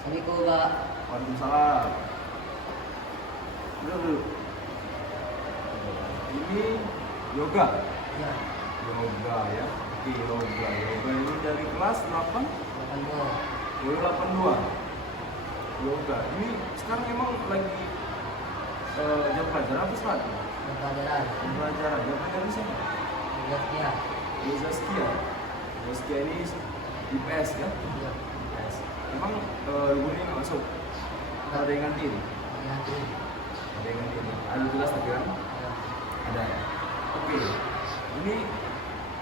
Assalamualaikum Pak. Waalaikumsalam. Dulu. Ini yoga. Ya, Yoga ya. Oke, yoga. Yoga ini dari kelas 8, 82. 82. Yoga. Ini sekarang emang lagi jam pelajaran apa sekarang? Pelajaran. Pelajaran. Jam pelajaran siapa? Ya. Zaskia. Zaskia ini IPS ya? Ya. IPS. Emang ibu ini nggak masuk? Atau ada yang gantiin? Nanti. Ada yang gantiin. Ada kelas tapi kan? Ya. Ada ya. Oke. Ini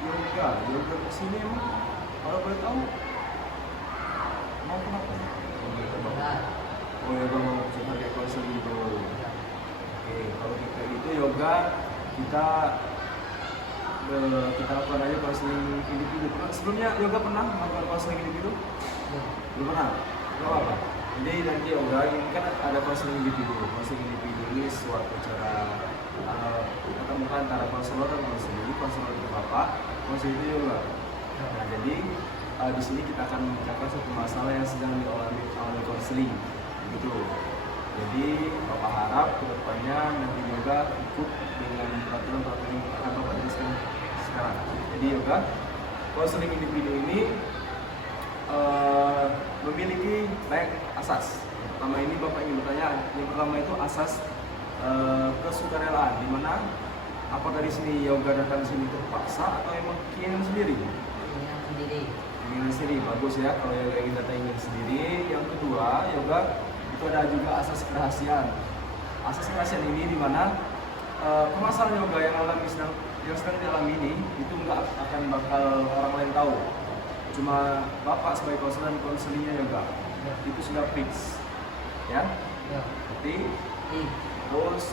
yoga. Yoga kesini emang kalau boleh tahu mau kenapa? Mau coba? Ya. Oh yoga mau coba kayak konseling gitu. Ya. Oke. Kalau kita itu yoga kita lakukan aja konseling individu. Sebelumnya yoga pernah melakukan konseling individu? Ya. Belum pernah? Gak apa-apa. Jadi nanti yoga ini kan ada konseling individu. Konseling individu ini suatu cara ketemu antara konselor dan konseling. Konselor itu bapak, konseling itu yoga. Nah jadi di sini kita akan membicarakan suatu masalah yang sedang dialami oleh konseling, gitu. Jadi bapak harap kedepannya nanti yoga ikut dengan peraturan-peraturan yang akan bapak jelaskan sekarang. Jadi yoga konseling individu ini memiliki banyak asas. Yang pertama ini bapak ingin bertanya, yang pertama itu asas kesukarelaan, di mana apakah di sini yoga datang sini terpaksa atau emang keinginan sendiri? Keinginan sendiri. Keinginan sendiri, bagus ya kalau yoga ingin datang ingin sendiri. Yang kedua, yoga itu ada juga asas kerahasiaan. Asas kerahasiaan ini di mana permasalahan yoga yang sedang dialami ini itu nggak akan bakal orang lain tahu. Cuma bapak sebagai konselor dan konselingnya yoga Ya. itu sudah fix, ya. Ya. Jadi I. terus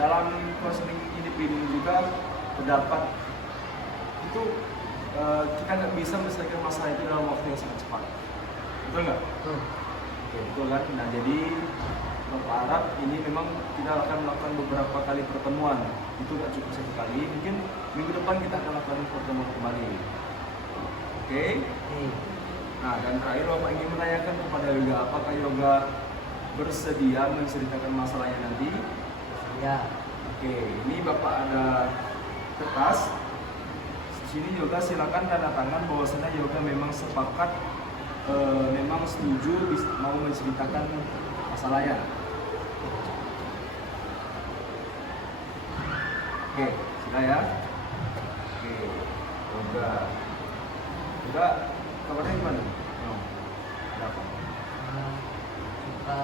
dalam konseling individu juga terdapat itu kita nggak bisa menyelesaikan masalah itu dalam waktu yang sangat cepat, betul nggak? Tuh. Oke, betul kan? Nah jadi bapak harap ini memang kita akan melakukan beberapa kali pertemuan, itu nggak cukup satu kali, mungkin minggu depan kita akan lakukan pertemuan kembali. Oke. I. Nah, dan terakhir bapak ingin menanyakan kepada yoga, apakah yoga bersedia menceritakan masalahnya nanti? Ya. Oke, ini bapak ada kertas. Di sini yoga silakan tanda tangan bahwasanya yoga memang sepakat, memang setuju mau menceritakan masalahnya. Oke, sudah ya. Oke, yoga. Yoga, kabarnya gimana? Ada apa? Suka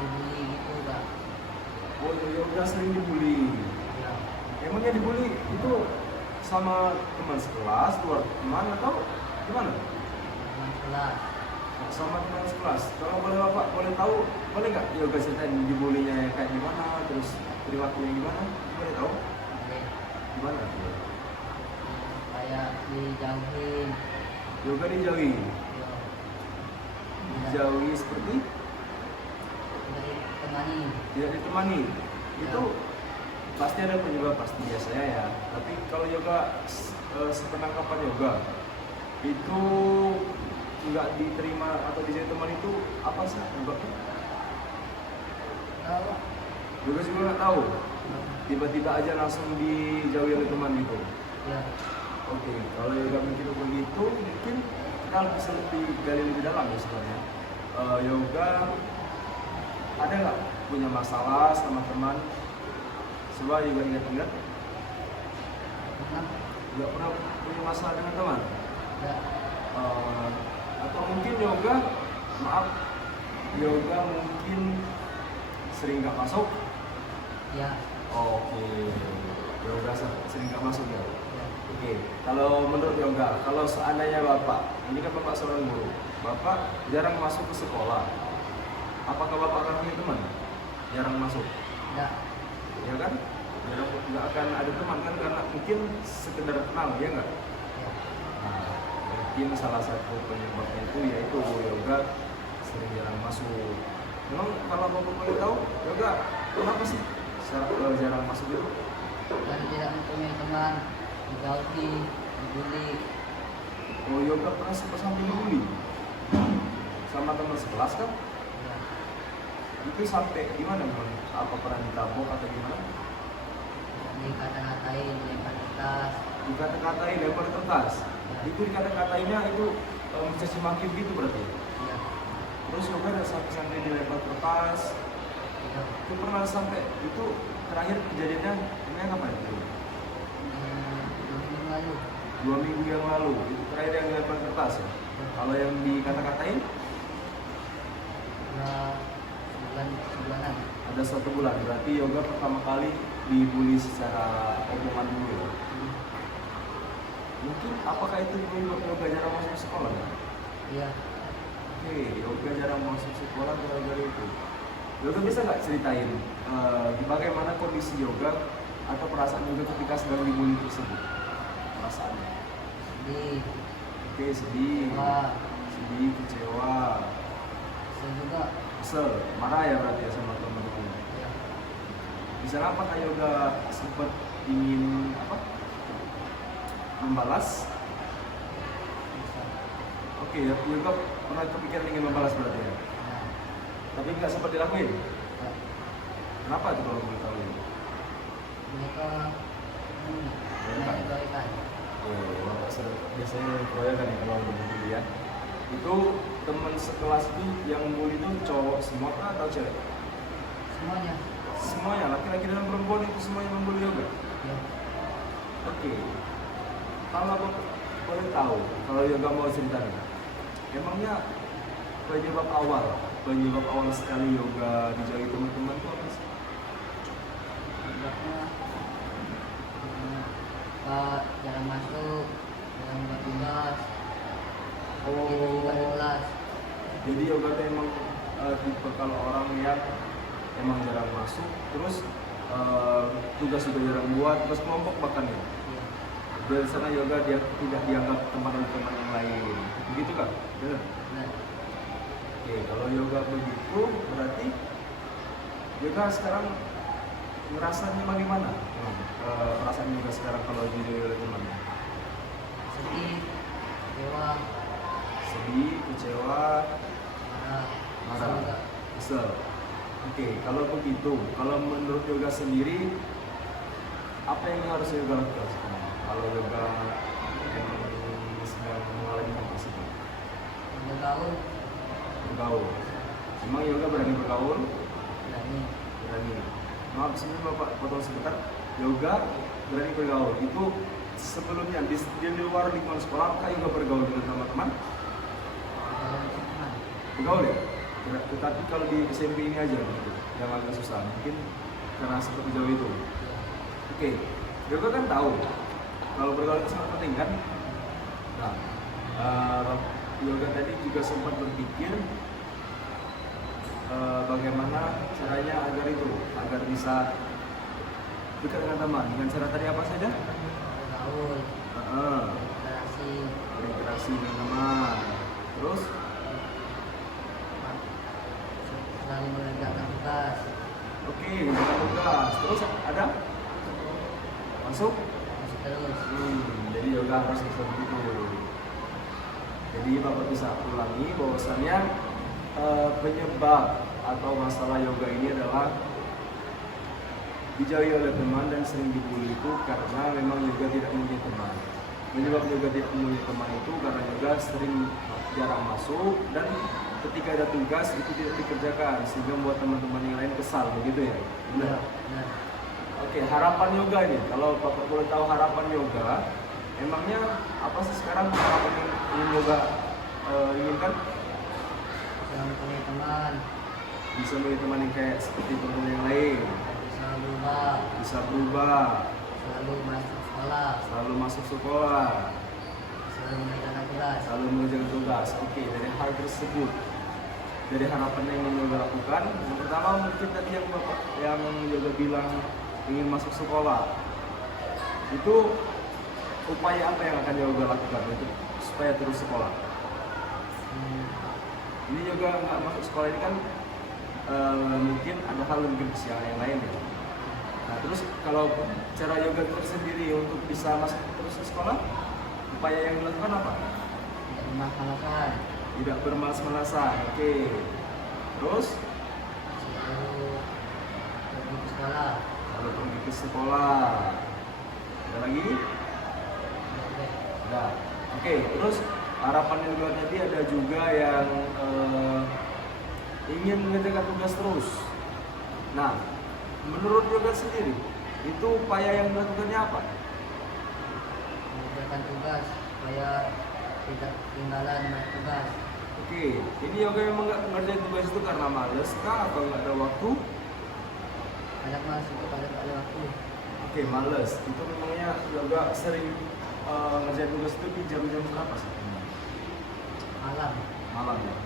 dibully gitu Pak. Oh, yoga sering dibully. Ya. Emangnya dibully itu sama teman sekelas, luar teman atau gimana? Teman kelas. Sama teman sekelas. Kalau boleh bapak boleh tahu, boleh nggak yoga ceritain dibulinya kayak gimana, terus perilakunya gimana? Boleh tahu? Oke. Gimana? Kayak dijauhin. Yoga dijauhi. Ya. Dijauhi seperti Dari temani. tidak ditemani. Itu pasti ada penyebab pasti biasanya ya. Tapi kalau yoga sepenangkapan yoga itu nggak diterima atau dijauhi teman itu apa sih penyebabnya? Tahu. Yoga juga nggak tahu. Tiba-tiba aja langsung dijauhi oleh teman gitu. Ya. Oke, kalau yoga mikir begitu mungkin kita bisa lebih gali lebih dalam ya sebenarnya. Yoga ada nggak punya masalah sama teman? Coba yoga ingat-ingat. Pernah. Nggak pernah punya masalah dengan teman? Ya. Atau mungkin yoga, maaf, yoga mungkin sering nggak masuk? Ya. Oke, yoga sering nggak masuk ya? Ya. Oke, kalau menurut yoga, kalau seandainya bapak, ini kan bapak seorang guru, bapak jarang masuk ke sekolah, apakah bapak akan punya teman? Jarang masuk, Ya. ya kan? Jarang, nggak akan ada teman kan karena mungkin sekedar kenal, ya nggak? Ya. Nah, mungkin salah satu penyebabnya itu yaitu yoga sering jarang masuk. Memang kalau bapak boleh tahu, yoga kenapa sih jarang masuk itu? Dan tidak mempunyai teman, dijauhi, dibully. Oh, yoga pernah sampai dibully sama teman sekelas kan? Ya. Itu sampai gimana bang? Apa pernah ditabok atau gimana? Dikata-katain, dilempar kertas. Dikata-katain lempar kertas. Ya. Itu dikata-katainya itu mencaci maki gitu berarti. Ya. Terus juga ada sampai dilempar kertas. Ya. Itu pernah sampai itu terakhir kejadiannya ini kapan itu? 2 minggu lalu. 2 minggu yang lalu. Itu terakhir yang dilempar kertas ya. Kalau yang dikata-katain Ya, sebulanan. ada 1 bulan. Berarti yoga pertama kali dibully secara omongan dulu ya. Mungkin apakah itu menyebabkan yoga jarang masuk sekolah ya? Iya. Oke, yoga jarang masuk sekolah gara-gara itu. Yoga bisa nggak ceritain bagaimana kondisi yoga atau perasaan yoga ketika sedang dibully tersebut? Perasaannya? Sedih. Oke, sedih, Wah. sedih, kecewa, Saya juga. kesel, marah ya berarti ya sama teman-teman. Ya. Di sana apakah yoga sempat ingin apa? Membalas? Bisa. Oke, yoga pernah kepikiran ingin membalas berarti ya? Ya. Tapi nggak sempat dilakuin. Ya. Kenapa itu kalau boleh tahu? Mereka menyebabkan. Biasanya keroyokan ya kalau begitu ya. Itu teman sekelas itu yang bully itu cowok semua kah atau cewek? Semuanya. Semuanya, laki-laki dan perempuan itu semuanya membuli yoga. Ya. Oke. Kalau aku boleh tahu, kalau yoga mau ceritanya, emangnya penyebab awal sekali yoga dijauhi teman-teman itu apa sih? Sebabnya jarang masuk, jarang buat tugas, tidur juga di kelas. Jadi yoga itu emang tipe kalau orang yang emang jarang masuk, terus tugas juga jarang buat, terus kelompok bahkan ya. Ya. Dari sana yoga dia tidak dianggap teman-teman yang lain, begitu kan? Benar. Benar. Oke, kalau yoga begitu berarti yoga sekarang ngerasanya bagaimana? Perasaan yoga sekarang kalau dijauhi oleh teman? Sedih, kecewa, Sedih, kecewa, marah, marah, juga. kesel. Oke, kalau begitu, kalau menurut yoga sendiri, apa yang harus yoga lakukan sekarang? Kalau yoga yang sedang mengalami hal tersebut, Bergaul, bergaul. Emang yoga berani bergaul? berani. Berani. Maaf, sini bapak potong sebentar. Yoga berani bergaul. Itu sebelumnya di luar lingkungan sekolah, apakah yoga bergaul dengan teman-teman? Bergaul dengan teman. Bergaul ya? Tetapi kalau di SMP ini aja gitu, yang agak susah. Mungkin karena seperti jauh itu. Ya. Oke, yoga kan tahu kalau bergaul itu sangat penting kan? Nah, yoga tadi juga sempat berpikir bagaimana caranya agar bisa dekat dengan teman. Dengan cara tadi apa saja? Bergaul, berinteraksi, Berinteraksi dengan teman. Terus, selalu mengerjakan tugas. oke, dengan tugas. Terus ada? Masuk? Masih terus. Jadi yoga harus bisa begitu. Jadi bapak bisa ulangi bahwasannya penyebab atau masalah yoga ini adalah dijauhi oleh teman dan sering dibully itu karena memang yoga tidak mempunyai teman. Penyebab yoga tidak mempunyai teman itu karena yoga sering jarang masuk dan ketika ada tugas itu tidak dikerjakan sehingga membuat teman-teman yang lain kesal begitu ya. Benar. Benar. Oke, harapan yoga ini. Kalau bapak boleh tahu harapan yoga, emangnya apa sih sekarang harapan yang ingin yoga inginkan? Jangan punya teman, Bisa memilih teman yang kayak seperti teman yang lain, bisa berubah, bisa berubah, selalu masuk sekolah, selalu masuk sekolah, selalu mengerjakan tugas. selalu mengerjakan tugas. Oke, dari hal tersebut, dari harapan yang ingin yoga lakukan, yang pertama mungkin tadi yang bapak yang yoga bilang ingin masuk sekolah, itu upaya apa yang akan yoga lakukan untuk supaya terus sekolah? Ini juga nggak masuk sekolah ini kan mungkin ada hal mungkin kesiangan yang lain ya. Nah terus kalau cara yoga tersendiri untuk bisa masuk terus ke sekolah, upaya yang dilakukan apa? Tidak memakan alasan, Tidak bermalas-malasan. Oke. Terus selalu pergi ke sekolah. kalau pergi ke sekolah. Ada lagi? Oke. Ada. Oke, terus harapan juga tadi ada juga yang ingin mengerjakan tugas terus. Nah, menurut yoga sendiri, itu upaya yang dilakukannya apa? Mengerjakan tugas supaya tidak ketinggalan tugas. Oke, ini yoga memang nggak mengerjakan tugas itu karena males kah atau nggak ada waktu? Kadang mas itu kadang tak ada waktu. Oke, males. Itu memangnya yoga sering ngerjain tugas itu di jam-jam berapa sih? Malam. Malam ya.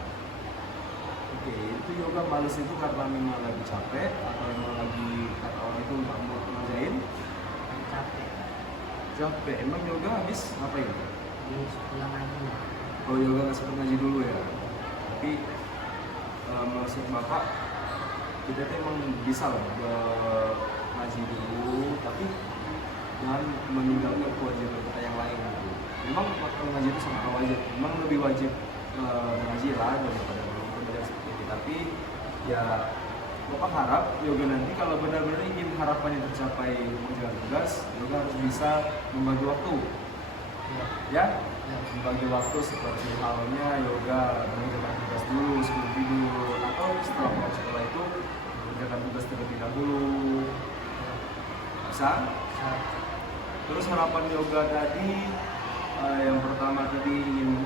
Oke, itu yoga males itu karena memang lagi capek atau memang lagi kata orang itu nggak mau ngerjain? Capek. Capek. Emang yoga habis ngapain? Di pulang lagi. Oh, yoga nggak sempat ngaji dulu ya. Tapi maksud bapak, kita tuh emang bisa loh ngaji dulu, tapi jangan meninggalkan kewajiban kita yang lain gitu. Memang waktu ngaji itu sangat wajib. Memang lebih wajib ngaji lah daripada belajar seperti itu. Tapi ya bapak harap yoga nanti kalau benar-benar ingin harapannya tercapai menjalankan tugas, yoga harus bisa membagi waktu. Ya. Ya, Ya. membagi waktu seperti halnya yoga mengerjakan tugas dulu sebelum tidur atau setelah pulang sekolah itu mengerjakan tugas terlebih dahulu. Bisa? Ya. Terus harapan yoga tadi yang pertama tadi ingin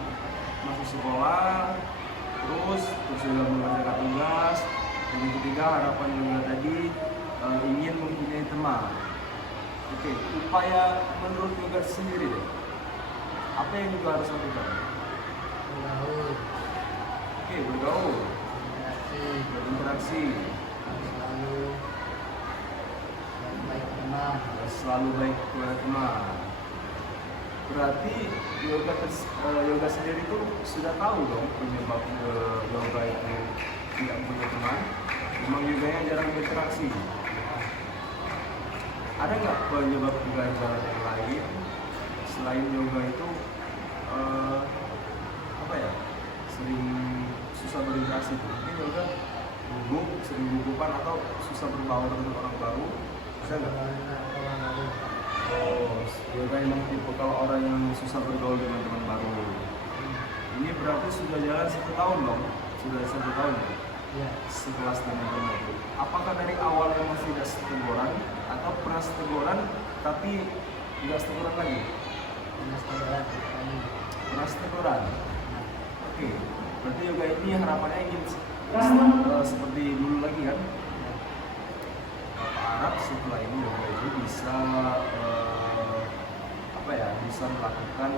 masuk sekolah, terus juga mengerjakan tugas. Yang ketiga harapan yoga tadi ingin mempunyai teman. Oke, upaya menurut yoga sendiri deh. Apa yang juga harus lakukan? Bergaul. Oke, bergaul, Berinteraksi. berinteraksi, Harus selalu yang baik teman. harus selalu baik kepada teman. Berarti yoga sendiri itu sudah tahu dong penyebab yoga itu tidak punya teman. Memang yoganya jarang berinteraksi. Ada nggak penyebab kegagalan yang lain selain yoga itu apa ya, sering susah berinteraksi tuh? Mungkin yoga gugup, sering gugupan atau susah berbaur dengan orang baru. Bisa nggak? Orang baru. Oh, yoga emang tipe kalau orang yang susah bergaul dengan teman baru. Ini berarti sudah jalan 1 tahun dong? Sudah 1 tahun ya? Ya. Sekelas dengan teman itu. Apakah dari awal memang tidak seteguran atau pernah seteguran tapi nggak seteguran lagi? Pernah sekolah lagi. Pernah seteguran. Oke, berarti yoga ini harapannya ingin seperti dulu lagi kan? Bapak harap setelah ini yoga itu bisa bisa melakukan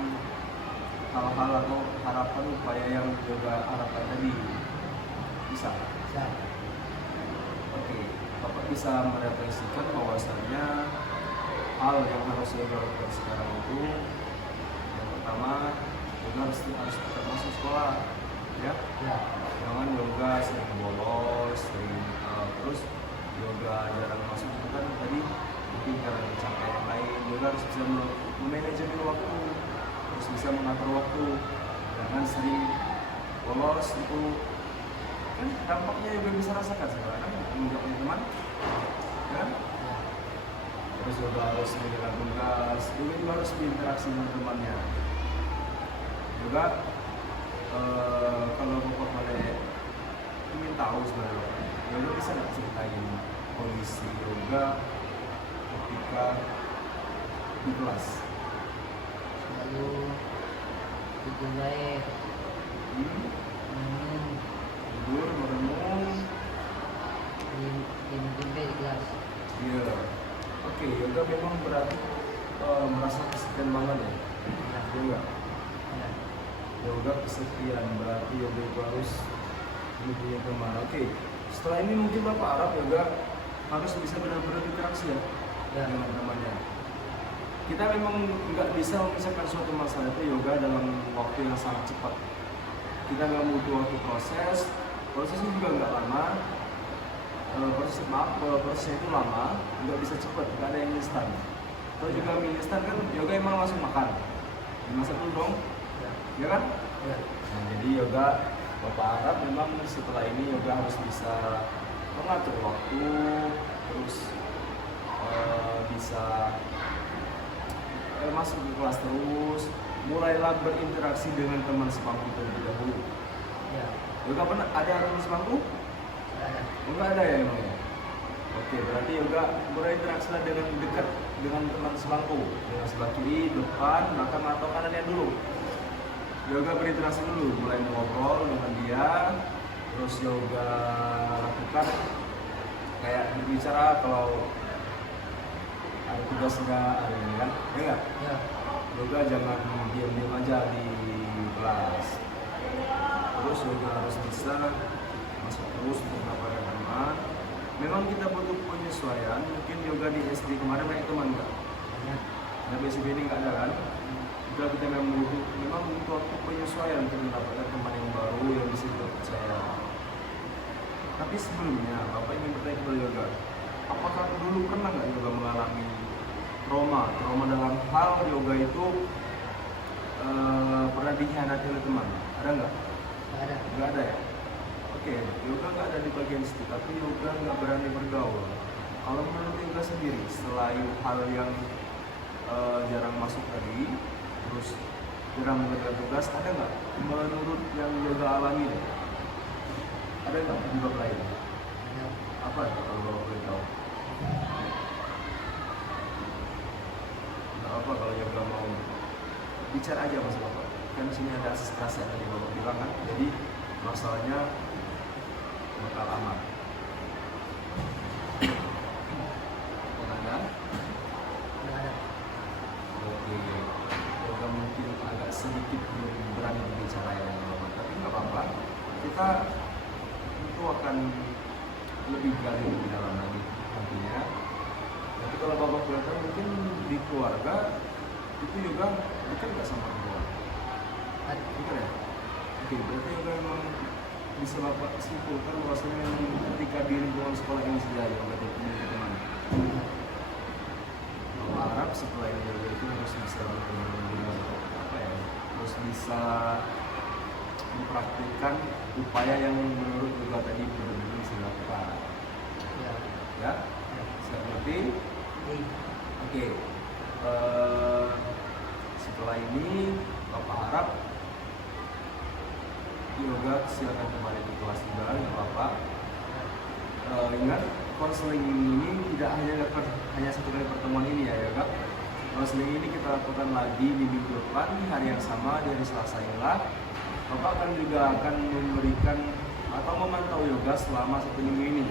hal-hal atau harapan upaya yang yoga harapkan tadi. Bisa. Bisa. Oke, Bapak bisa merefleksikan bahwasannya hal yang harus yoga lakukan sekarang itu yang pertama, yoga harus tetap masuk sekolah, ya. Ya. Jangan yoga sering bolos, terus yoga jarang masuk itu kan tadi mungkin karena capek yang lain. Yoga harus bisa memanajemen waktu, harus bisa mengatur waktu, jangan sering bolos itu kan dampaknya yoga bisa rasakan sekarang kan nggak punya teman, kan? Terus yoga harus menjalankan tugas, yoga juga harus berinteraksi dengan temannya. Yoga kalau bapak boleh ingin tahu sebenarnya, yoga bisa nggak ceritain kondisi yoga ketika di kelas? Selalu tidur baik. Minum. Tidur, merenung. Minum di kelas. Iya. Oke, yoga memang berarti merasa kesepian banget ya. Iya nggak? Ya. Yoga kesepian berarti yoga itu harus punya teman. Oke, setelah ini mungkin bapak harap yoga harus bisa benar-benar interaksi ya, dengan temannya. Kita memang nggak bisa menyelesaikan suatu masalah itu yoga dalam waktu yang sangat cepat. Kita nggak butuh waktu prosesnya juga nggak lama. Prosesnya itu lama, nggak bisa cepat, nggak ada yang instan. Kalau juga mie instan kan yoga emang langsung makan, dimasak dulu dong, Ya. ya kan? Ya. Nah, jadi yoga Bapak harap memang setelah ini yoga harus bisa mengatur waktu, terus bisa masuk ke kelas terus, mulailah berinteraksi dengan teman sebangku terlebih dahulu. Ya. Yoga pernah ada teman sebangku? Ada. Enggak ada ya emang ya? Oke, berarti yoga berinteraksi dengan dekat dengan teman sebangku, dengan sebelah kiri, depan, belakang atau kanannya dulu. Yoga berinteraksi dulu, mulai ngobrol dengan dia, terus yoga lakukan kayak berbicara kalau ada tugas enggak, ada ini kan, ya enggak? Ya. Yoga jangan diam-diam aja di kelas. Terus yoga harus bisa masuk terus untuk mendapatkan teman. Memang kita butuh penyesuaian. Mungkin yoga di SD kemarin banyak teman enggak? Banyak. Nah BSB ini enggak ada kan? Juga kita memang butuh waktu penyesuaian untuk mendapatkan teman yang baru yang bisa kita percaya. Tapi sebelumnya, Bapak ingin bertanya kepada yoga, apakah dulu pernah nggak yoga mengalami trauma dalam hal yoga itu pernah dikhianati oleh teman? Ada nggak? Ada. Nggak ada ya? Oke, yoga nggak ada di bagian situ, tapi yoga nggak berani bergaul. Kalau menurut yoga sendiri, selain hal yang jarang masuk tadi, terus jarang mengerjakan tugas, ada nggak menurut yang yoga alami deh? Ada nggak di bab lain? Banyak. Apa kalau boleh tahu? Nggak apa kalau yoga mau bicara aja mas bapak. Kan sini ada asistensi yang tadi bapak bilang kan, jadi masalahnya bakal aman. Ada? Nggak ada. Oke, yoga mungkin agak sedikit belum berani berbicara ya bapak, tapi nggak apa-apa. Kita itu akan lebih gali lebih dalam lagi nantinya. Tapi kalau bapak boleh tahu mungkin di keluarga itu juga dekat nggak sama orang tua? Ada. Dekat ya? Oke, berarti yoga memang bisa bapak simpulkan bahwasanya memang ketika di lingkungan sekolah ini saja yoga memiliki teman. Bapak harap setelah ini yoga itu harus bisa benar-benar apa ya? Harus bisa mempraktikkan upaya yang menurut yoga tadi benar-benar bisa dilakukan. Ya. Ya, siap ngerti? Oke. Oke. Setelah ini Bapak harap yoga silakan kembali di kelas juga ya Bapak. Ingat konseling ini tidak hanya satu kali pertemuan ini ya yoga. Konseling ini kita lakukan lagi di minggu depan di hari yang sama di hari Selasa inilah. Bapak akan memberikan atau memantau yoga selama 1 minggu ini.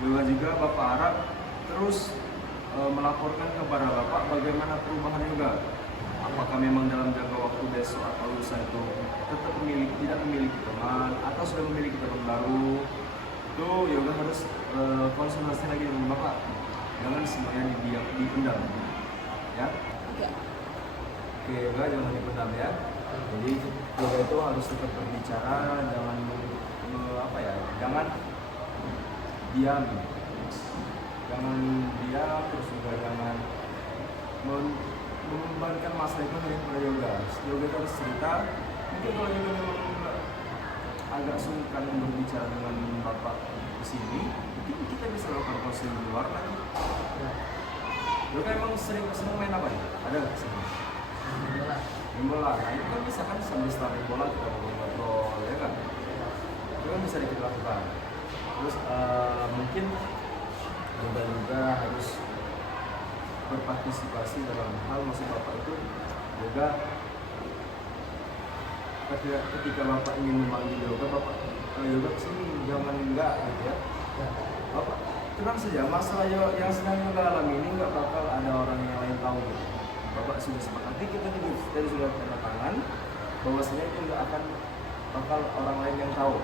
Yoga juga Bapak harap terus melaporkan kepada Bapak bagaimana perubahan yoga. Apakah memang dalam jangka waktu besok atau lusa itu tetap tidak memiliki teman atau sudah memiliki teman baru. Itu yoga harus konsultasi lagi dengan Bapak. Jangan semuanya dipendam. Ya. Oke, yoga jangan dipendam ya. Jadi yoga itu harus tetap berbicara, jangan jangan diam, terus juga jangan membebankan masalah itu hanya kepada yoga. Yoga itu harus cerita. Mungkin kalau yoga memang agak sungkan berbicara dengan bapak di sini, mungkin kita bisa lakukan konseling di luar lagi. Ya. Yoga emang sering main apa ya? Ada nggak sih? Bola. Main bola. Nah itu kan bisa kan sambil main bola kita ngobrol, ya kan? Itu kan bisa kita lakukan. Terus mungkin yoga juga harus berpartisipasi dalam hal maksud bapak itu yoga. Ketika bapak ingin memanggil yoga, bapak yoga kesini jangan enggak gitu ya. Ya. Bapak tenang saja, masalah yang sedang yoga alami ini nggak bakal ada orang yang lain tahu gitu. Bapak sudah sepakati, kita sudah tanda tangan bahwasanya itu nggak akan bakal orang lain yang tahu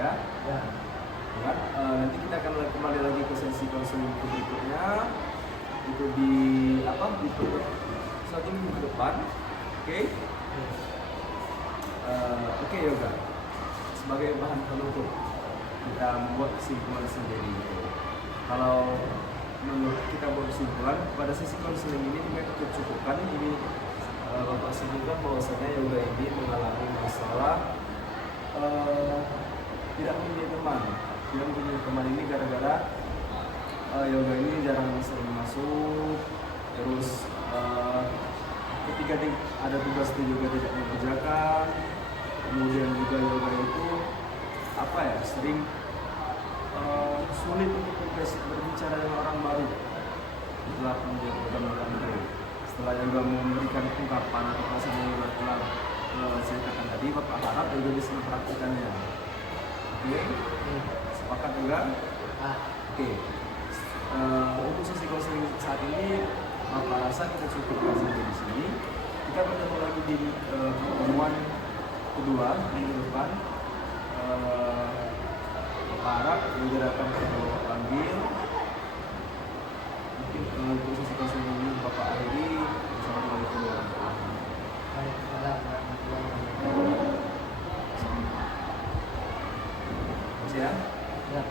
ya. Ya. Kan? Nanti kita akan kembali lagi ke sesi konseling berikutnya itu di satu minggu ke depan. Oke? Oke yoga sebagai bahan penutup kita membuat kesimpulan sendiri gitu. Kalau menurut kita buat kesimpulan pada sesi konseling ini mereka cukupkan ini Bapak sebutkan bahwasanya yoga ini mengalami masalah tidak punya teman. Tidak punya teman ini gara-gara yoga ini jarang sering masuk, terus ketika ada tugas itu juga tidak mengerjakan. Kemudian juga yoga itu apa ya, sering sulit untuk berbicara dengan orang baru setelah program itu. Setelah yoga memberikan ungkapan atau pasal yang yoga telah ceritakan tadi, Bapak harap yoga bisa mempraktikannya. Oke, sepakat juga? Oke. Untuk sesi konseling saat ini Bapak rasa kita cukupkan sampai di sini. Kita bertemu lagi di pertemuan kedua minggu depan. Bapak harap juga dapat Bapak panggil. Mungkin untuk sesi konseling ini Bapak akhiri. Assalamualaikum warahmatullahi wabarakatuh. Waalaikumsalam warahmatullahi wabarakatuh. Masih ya? Ya.